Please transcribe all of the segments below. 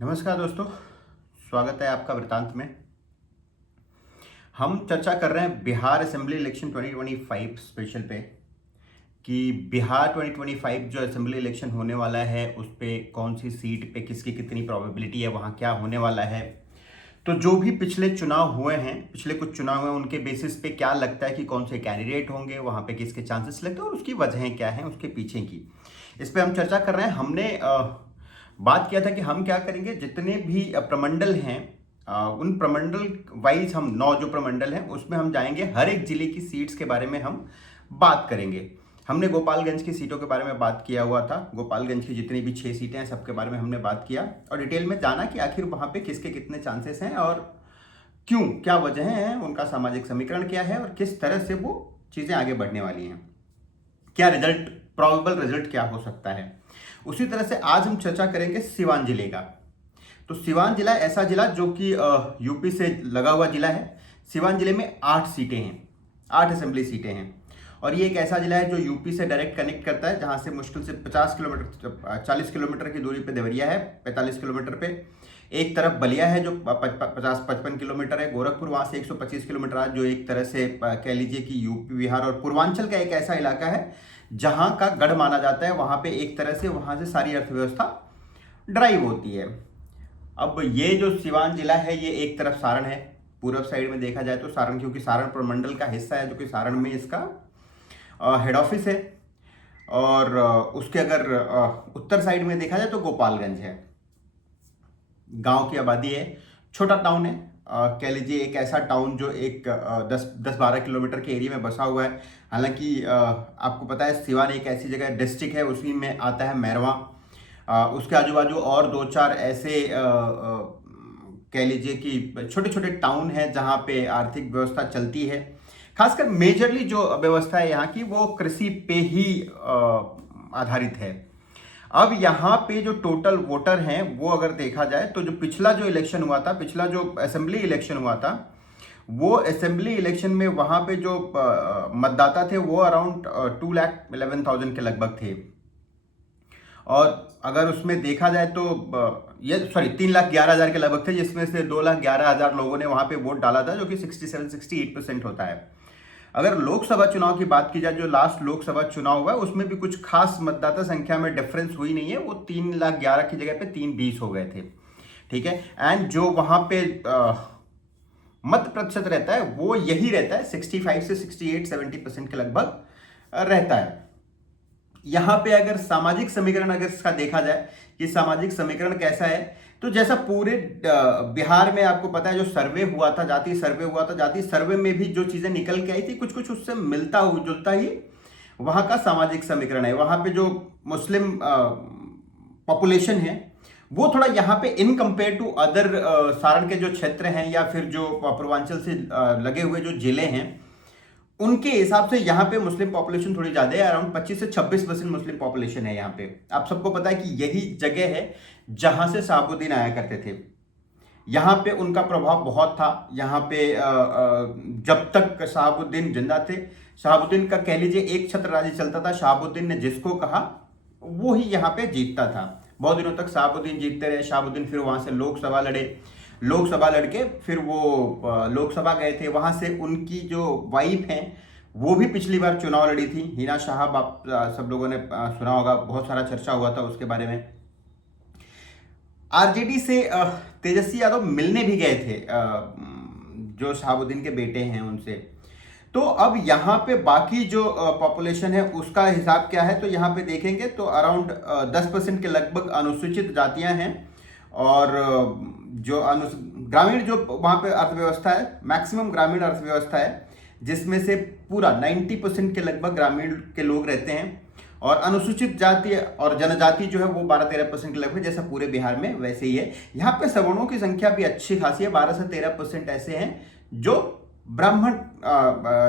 नमस्कार दोस्तों, स्वागत है आपका वृतांत में। हम चर्चा कर रहे हैं बिहार असेंबली इलेक्शन 2025 स्पेशल पे कि बिहार 2025 जो असेंबली इलेक्शन होने वाला है उस पे कौन सी सीट पे किसकी कितनी प्रोबेबिलिटी है, वहाँ क्या होने वाला है। तो जो भी पिछले चुनाव हुए हैं, पिछले कुछ चुनाव हुए, उनके बेसिस पे क्या लगता है कि कौन से कैंडिडेट होंगे, वहाँ पे किसके चांसेस लगते हैं और उसकी वजहें क्या हैं उसके पीछे की, इस पे हम चर्चा कर रहे हैं। हमने बात किया था कि हम क्या करेंगे, जितने भी प्रमंडल हैं उन प्रमंडल वाइज हम 9 जो प्रमंडल हैं उसमें हम जाएंगे, हर एक जिले की सीट्स के बारे में हम बात करेंगे। हमने गोपालगंज की सीटों के बारे में बात किया हुआ था, गोपालगंज की जितनी भी 6 सीटें हैं सबके बारे में हमने बात किया और डिटेल में जाना कि आखिर वहाँ पे किसके कितने चांसेस हैं और क्यों, क्या वजह हैं, उनका सामाजिक समीकरण क्या है और किस तरह से वो चीज़ें आगे बढ़ने वाली हैं, क्या रिजल्ट, प्रोबेबल रिजल्ट क्या हो सकता है। उसी तरह से आज हम चर्चा करेंगे सिवान जिले का। तो सिवान जिला ऐसा जिला जो कि यूपी से लगा हुआ जिला है। सिवान जिले में 8 सीटें हैं, 8 असेंबली सीटें हैं और ये एक ऐसा जिला है जो यूपी से डायरेक्ट कनेक्ट करता है, जहां से मुश्किल से 50 किलोमीटर 40 किलोमीटर की दूरी पे देवरिया है, 45 किलोमीटर पे एक तरफ बलिया है जो 50-55 किलोमीटर है, गोरखपुर वहां से 125 किलोमीटर आज, जो एक तरह से कह लीजिए कि यूपी बिहार और पूर्वांचल का एक ऐसा इलाका है जहां का गढ़ माना जाता है। वहां पे एक तरह से वहां से सारी अर्थव्यवस्था ड्राइव होती है। अब ये जो सिवान जिला है ये एक तरफ सारण है, पूर्व साइड में देखा जाए तो सारण, क्योंकि सारण प्रमंडल का हिस्सा है जो कि सारण में इसका हेड ऑफिस है। और उसके अगर उत्तर साइड में देखा जाए तो गोपालगंज है, गांव की आबादी है, छोटा टाउन है, कह लीजिए एक ऐसा टाउन जो एक 10-12 किलोमीटर के एरिया में बसा हुआ है। हालांकि आपको पता है सिवान एक ऐसी जगह डिस्ट्रिक्ट है, उसी में आता है मैरवा। उसके आजू बाजू और 2-4 ऐसे कह लीजिए कि छोटे छोटे टाउन हैं जहाँ पे आर्थिक व्यवस्था चलती है। खासकर मेजरली जो व्यवस्था है यहाँ की वो कृषि पे ही आधारित है। अब यहाँ पे जो टोटल वोटर हैं वो अगर देखा जाए तो जो पिछला जो इलेक्शन हुआ था, पिछला जो असेंबली इलेक्शन हुआ था, वो असेंबली इलेक्शन में वहाँ पे जो मतदाता थे वो अराउंड 2,11,000 के लगभग थे। और अगर उसमें देखा जाए तो ये 3,11,000 के लगभग थे, जिसमें से 2,11,000 लोगों ने वहाँ पे वोट डाला था, जो कि 67-68% होता है। अगर लोकसभा चुनाव की बात की जाए, जो लास्ट लोकसभा चुनाव हुआ है उसमें भी कुछ खास मतदाता संख्या में डिफरेंस हुई नहीं है, वो 3,11,000 की जगह पे 320 हो गए थे। ठीक है। एंड जो वहां पे मत प्रतिशत रहता है वो यही रहता है, 65 से 68-70% के लगभग रहता है। यहां पे अगर सामाजिक समीकरण अगर इसका देखा जाए कि सामाजिक समीकरण कैसा है, तो जैसा पूरे बिहार में आपको पता है जो सर्वे हुआ था, जाति सर्वे हुआ था, जाति सर्वे में भी जो चीजें निकल के आई थी कुछ कुछ उससे मिलता जुलता ही वहां का सामाजिक समीकरण है। वहां पे जो मुस्लिम पॉपुलेशन है वो थोड़ा यहाँ पे in compare to other Saran के जो क्षेत्र हैं या फिर जो पूर्वांचल से लगे हुए जो जिले हैं उनके हिसाब से यहाँ पे मुस्लिम पॉपुलेशन थोड़ी ज्यादा है, अराउंड 25 से 26% मुस्लिम पॉपुलेशन है यहाँ पे। आप सबको पता है कि यही जगह है जहां से शहाबुद्दीन आया करते थे। यहाँ पे उनका प्रभाव बहुत था। यहाँ पे जब तक शहाबुद्दीन जिंदा थे, शहाबुद्दीन का कह लीजिए एक छत्र राज्य चलता था। शहाबुद्दीन ने जिसको कहा वो ही यहाँ पे जीतता था। बहुत दिनों तक शहाबुद्दीन जीतते रहे। शहाबुद्दीन फिर वहां से लोकसभा लड़े, लोकसभा लड़के फिर वो लोकसभा गए थे। वहां से उनकी जो वाइफ हैं वो भी पिछली बार चुनाव लड़ी थी, हिना साहब, आप सब लोगों ने सुना होगा, बहुत सारा चर्चा हुआ था उसके बारे में। आरजेडी से तेजस्वी यादव मिलने भी गए थे, जो शहाबुद्दीन के बेटे हैं उनसे। तो अब यहाँ पे बाकी जो पॉपुलेशन है उसका हिसाब क्या है, तो यहाँ पे देखेंगे तो अराउंड 10% के लगभग अनुसूचित जातियां हैं और जो ग्रामीण जो वहाँ पे अर्थव्यवस्था है, मैक्सिमम ग्रामीण अर्थव्यवस्था है, जिसमें से पूरा 90% के लगभग ग्रामीण के लोग रहते हैं। और अनुसूचित जाति और जनजाति जो है वो 12-13% के लगभग, जैसा पूरे बिहार में वैसे ही है। यहाँ पे सवर्णों की संख्या भी अच्छी खासी है, 12 से 13% ऐसे हैं जो ब्राह्मण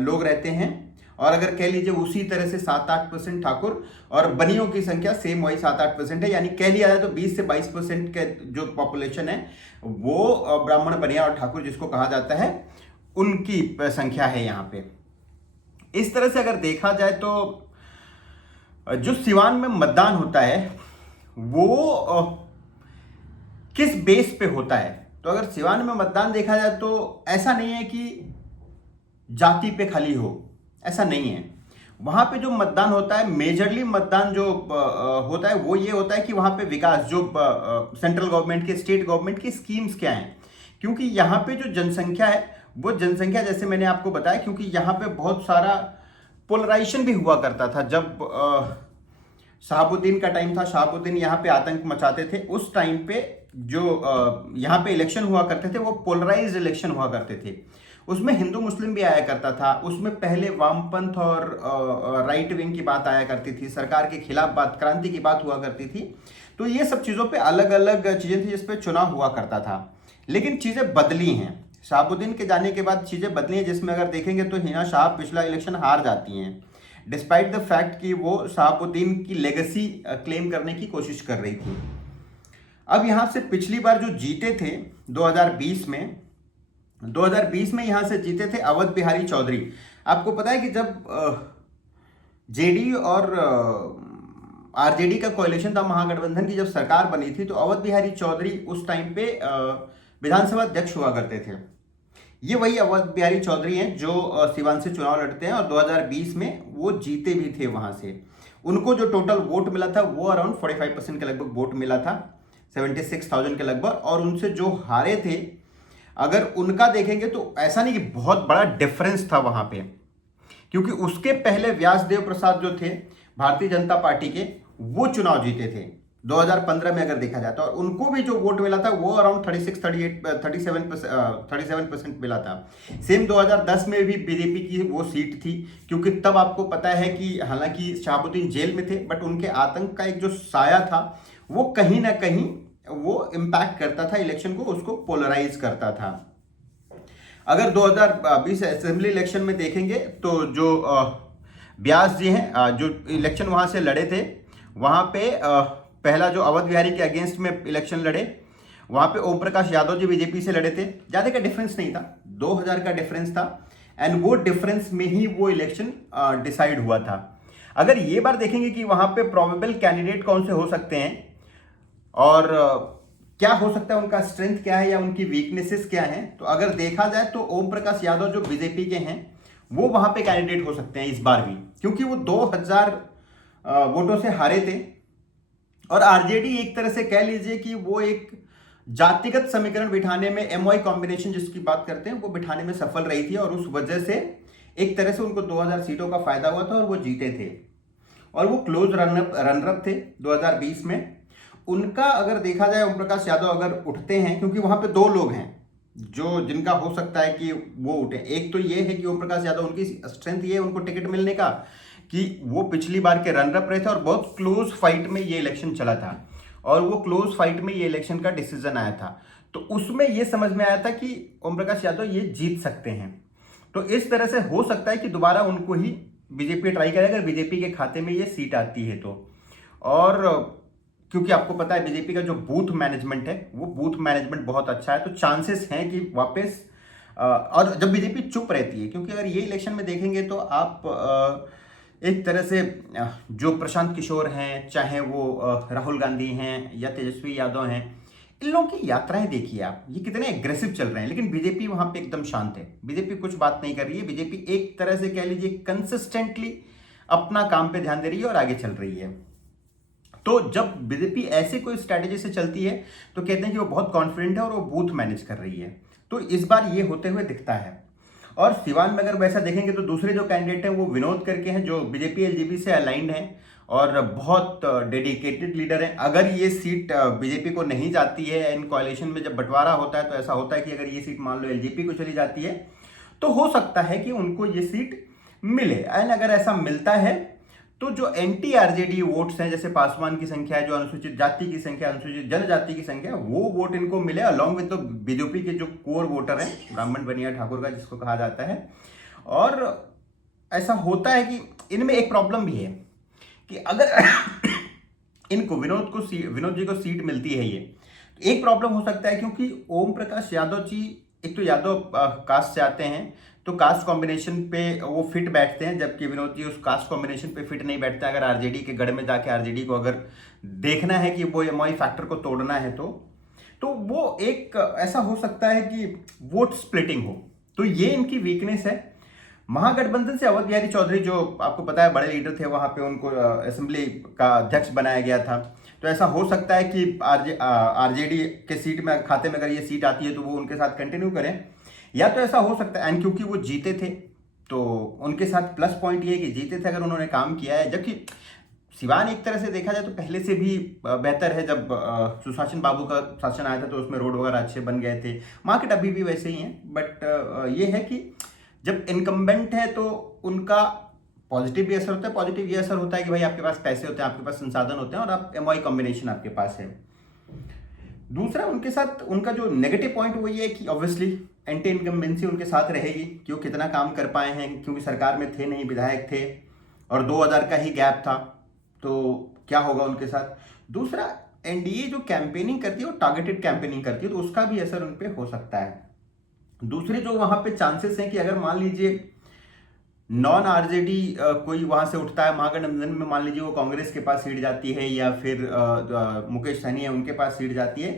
लोग रहते हैं। और अगर कह लीजिए उसी तरह से 7-8% ठाकुर, और बनियों की संख्या सेम वही 7-8% है। यानी कह लिया जाए तो 20 से 22% के जो पॉपुलेशन है वो ब्राह्मण, बनिया और ठाकुर जिसको कहा जाता है उनकी संख्या है यहाँ पे। इस तरह से अगर देखा जाए तो जो सिवान में मतदान होता है वो किस बेस पे होता है। तो अगर सिवान में मतदान देखा जाए तो ऐसा नहीं है कि जाति पे खाली हो, ऐसा नहीं है। वहां पे जो मतदान होता है, मेजरली मतदान जो होता है वो ये होता है कि वहां पे विकास, जो सेंट्रल गवर्नमेंट के, स्टेट गवर्नमेंट की स्कीम्स क्या हैं। क्योंकि यहाँ पे जो जनसंख्या है, वो जनसंख्या जैसे मैंने आपको बताया, क्योंकि यहाँ पे बहुत सारा पोलराइजेशन भी हुआ करता था। जब शहाबुद्दीन का टाइम था, शहाबुद्दीन यहाँ पे आतंक मचाते थे, उस टाइम पे जो यहाँ पे इलेक्शन हुआ करते थे वो पोलराइज्ड इलेक्शन हुआ करते थे। उसमें हिंदू मुस्लिम भी आया करता था, उसमें पहले वामपंथ और राइट विंग की बात आया करती थी, सरकार के खिलाफ बात, क्रांति की बात हुआ करती थी। तो ये सब चीज़ों पे अलग अलग चीज़ें थी जिस पे चुनाव हुआ करता था। लेकिन चीज़ें बदली हैं, शहाबुद्दीन के जाने के बाद चीज़ें बदली हैं, जिसमें अगर देखेंगे तो हिना शाह पिछला इलेक्शन हार जाती हैं, डिस्पाइट द फैक्ट कि वो शहाबुद्दीन की लेगेसी क्लेम करने की कोशिश कर रही थी। अब यहाँ से पिछली बार जो जीते थे 2020 में यहाँ से जीते थे अवध बिहारी चौधरी। आपको पता है कि जब जेडी और आरजेडी का कोalition था, महागठबंधन की जब सरकार बनी थी, तो अवध बिहारी चौधरी उस टाइम पे विधानसभा अध्यक्ष हुआ करते थे। ये वही अवध बिहारी चौधरी हैं जो सिवान से चुनाव लड़ते हैं और 2020 में वो जीते भी थे वहां से। उनको जो टोटल वोट मिला था वो अराउंड 45% के लगभग वोट मिला था, 76,000 के लगभग। और उनसे जो हारे थे, अगर उनका देखेंगे तो ऐसा नहीं कि बहुत बड़ा डिफरेंस था वहां पे, क्योंकि उसके पहले व्यासदेव प्रसाद जो थे भारतीय जनता पार्टी के, वो चुनाव जीते थे 2015 में अगर देखा जाए तो, और उनको भी जो वोट मिला था वो अराउंड 37% मिला था। सेम 2010 में भी बीजेपी की वो सीट थी, क्योंकि तब आपको पता है कि हालांकि शहाबुद्दीन जेल में थे, बट उनके आतंक का एक जो साया था वो कहीं ना कहीं वो इम्पैक्ट करता था इलेक्शन को, उसको पोलराइज करता था। अगर 2020 असेंबली इलेक्शन में देखेंगे तो जो व्यास जी हैं, जो इलेक्शन वहां से लड़े थे, वहां पे पहला जो अवध बिहारी के अगेंस्ट में इलेक्शन लड़े, वहां पे ओम प्रकाश यादव जी बीजेपी से लड़े थे। ज्यादा का डिफरेंस नहीं था, 2000 का डिफरेंस था, एंड वो डिफरेंस में ही वो इलेक्शन डिसाइड हुआ था। अगर ये बार देखेंगे कि वहां पे प्रोबेबल कैंडिडेट कौन से हो सकते हैं और क्या हो सकता है, उनका स्ट्रेंथ क्या है या उनकी वीकनेसेस क्या हैं, तो अगर देखा जाए तो ओम प्रकाश यादव जो बीजेपी के हैं वो वहां पे कैंडिडेट हो सकते हैं इस बार भी, क्योंकि वो 2000 वोटों से हारे थे। और आरजेडी एक तरह से कह लीजिए कि वो एक जातिगत समीकरण बिठाने में, एमवाई कॉम्बिनेशन जिसकी बात करते हैं, वो बिठाने में सफल रही थी, और उस वजह से एक तरह से उनको 2000 सीटों का फायदा हुआ था और वो जीते थे, और वो क्लोज रनरअप थे 2020 में। उनका अगर देखा जाए, ओम प्रकाश यादव अगर उठते हैं, क्योंकि वहां पे दो लोग हैं जो जिनका हो सकता है कि वो उठे। एक तो ये है कि ओम प्रकाश यादव, उनकी स्ट्रेंथ ये है उनको टिकट मिलने का कि वो पिछली बार के रनर अप रहे थे और बहुत क्लोज फाइट में ये इलेक्शन चला था, और वो क्लोज फाइट में ये इलेक्शन का डिसीजन आया था। तो उसमें ये समझ में आया था कि ओम प्रकाश यादव ये जीत सकते हैं। तो इस तरह से हो सकता है कि दोबारा उनको ही बीजेपी ट्राई करे, अगर बीजेपी के खाते में ये सीट आती है तो। और क्योंकि आपको पता है बीजेपी का जो बूथ मैनेजमेंट है, वो बूथ मैनेजमेंट बहुत अच्छा है, तो चांसेस हैं कि वापस, और जब बीजेपी चुप रहती है, क्योंकि अगर ये इलेक्शन में देखेंगे तो आप एक तरह से जो प्रशांत किशोर हैं, चाहे वो राहुल गांधी हैं या तेजस्वी यादव हैं, इन लोगों की यात्राएं देखिए आप, ये कितने एग्रेसिव चल रहे हैं, लेकिन बीजेपी वहां पे एकदम शांत है। बीजेपी कुछ बात नहीं कर रही है, बीजेपी एक तरह से कह लीजिए कंसिस्टेंटली अपना काम पे ध्यान दे रही है और आगे चल रही है। तो जब बीजेपी ऐसे कोई स्ट्रैटेजी से चलती है तो कहते हैं कि वो बहुत कॉन्फिडेंट है और वो बूथ मैनेज कर रही है। तो इस बार ये होते हुए दिखता है। और सिवान में अगर वैसा देखेंगे तो दूसरे जो कैंडिडेट हैं वो विनोद करके हैं, जो बीजेपी एलजेपी से अलाइंड हैं और बहुत डेडिकेटेड लीडर हैं। अगर ये सीट बीजेपी को नहीं जाती है, इन कोalition में जब बंटवारा होता है तो ऐसा होता है कि अगर ये सीट मान लो एलजेपी को चली जाती है तो हो सकता है कि उनको ये सीट मिले। एंड अगर ऐसा मिलता है तो जो एंटी आरजेडी वोट्स हैं, जैसे पासवान की संख्या है, जो अनुसूचित जाति की संख्या, अनुसूचित जनजाति की संख्या, वो वोट इनको मिले, अलॉन्ग विद बीजेपी के जो कोर वोटर हैं, ब्राह्मण बनिया ठाकुर का जिसको कहा जाता है। और ऐसा होता है कि इनमें एक प्रॉब्लम भी है कि अगर इनको विनोद जी को सीट मिलती है, ये तो एक प्रॉब्लम हो सकता है, क्योंकि ओम प्रकाश यादव जी एक तो यादव कास्ट से आते हैं, तो कास्ट कॉम्बिनेशन पे वो फिट बैठते हैं, जबकि विनोद जी उस कास्ट कॉम्बिनेशन पे फिट नहीं बैठते। अगर आरजेडी के गढ़ में जाके आरजेडी को अगर देखना है कि वो एमआई फैक्टर को तोड़ना है तो तो वो एक ऐसा हो सकता है कि वोट स्प्लिटिंग हो, तो ये इनकी वीकनेस है। महागठबंधन से अवध बिहारी चौधरी, जो आपको पता है बड़े लीडर थे, वहां पे उनको असेंबली का अध्यक्ष बनाया गया था। तो ऐसा हो सकता है कि आरजेडी के सीट में खाते में अगर ये सीट आती है तो वो उनके साथ कंटिन्यू करें, या तो ऐसा हो सकता है, एंड क्योंकि वो जीते थे तो उनके साथ प्लस पॉइंट ये है कि जीते थे अगर उन्होंने काम किया है। जबकि सिवान एक तरह से देखा जाए तो पहले से भी बेहतर है। जब सुशासन बाबू का शासन आया था तो उसमें रोड वगैरह अच्छे बन गए थे। मार्केट अभी भी वैसे ही है, बट ये है कि जब इनकम्बेंट है तो उनका पॉजिटिव भी असर होता है। पॉजिटिव ये असर होता है कि भाई आपके पास पैसे होते हैं, आपके पास संसाधन होते हैं और आप एमओआई कॉम्बिनेशन आपके पास है। दूसरा उनके साथ उनका जो नेगेटिव पॉइंट वो ये है कि ऑब्वियसली एंटी इनकम्बेंसी उनके साथ रहेगी कि वो कितना काम कर पाए हैं, क्योंकि सरकार में थे नहीं, विधायक थे और 2000 का ही गैप था, तो क्या होगा उनके साथ। दूसरा, एनडीए जो कैंपेनिंग करती है वो टारगेटेड कैंपेनिंग करती है, तो उसका भी असर उन पर हो सकता है। दूसरे जो वहां पे चांसेस हैं कि अगर मान लीजिए नॉन आरजेडी कोई वहां से उठता है महागठबंधन में, मान लीजिए वो कांग्रेस के पास सीट जाती है या फिर मुकेश सहनी है उनके पास सीट जाती है,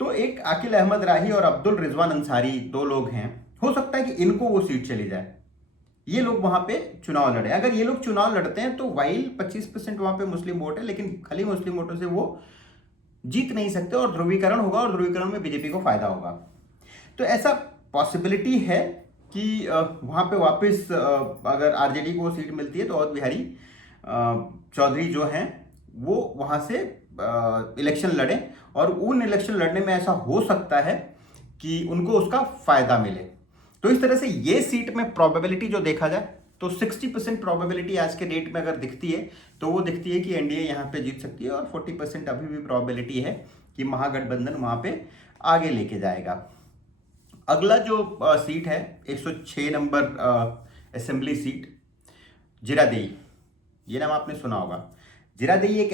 तो एक आकिल अहमद राही और अब्दुल रिजवान अंसारी 2 लोग हैं, हो सकता है कि इनको वो सीट चली जाए, ये लोग वहां पे चुनाव लड़े। अगर ये लोग चुनाव लड़ते हैं तो वाइल 25% वहां पे मुस्लिम वोट है, लेकिन खाली मुस्लिम वोटों से वो जीत नहीं सकते और ध्रुवीकरण होगा, और ध्रुवीकरण में बीजेपी को फायदा होगा। तो ऐसा पॉसिबिलिटी है कि वहां पे वापस अगर आरजेडी को सीट मिलती है तो अवध बिहारी चौधरी जो हैं वो वहां से इलेक्शन लड़े, और उन इलेक्शन लड़ने में ऐसा हो सकता है कि उनको उसका फायदा मिले। तो इस तरह से ये सीट में प्रोबेबिलिटी जो देखा जाए तो 60% प्रोबेबिलिटी आज के डेट में अगर दिखती है तो वो दिखती है कि एनडीए यहाँ पे जीत सकती है, और 40% अभी भी प्रोबेबिलिटी है कि महागठबंधन वहां पे आगे लेके जाएगा। अगला जो सीट है 106 नंबर असेंबली सीट, जीरादेई, ये नाम आपने सुना होगा। जीरादेई एक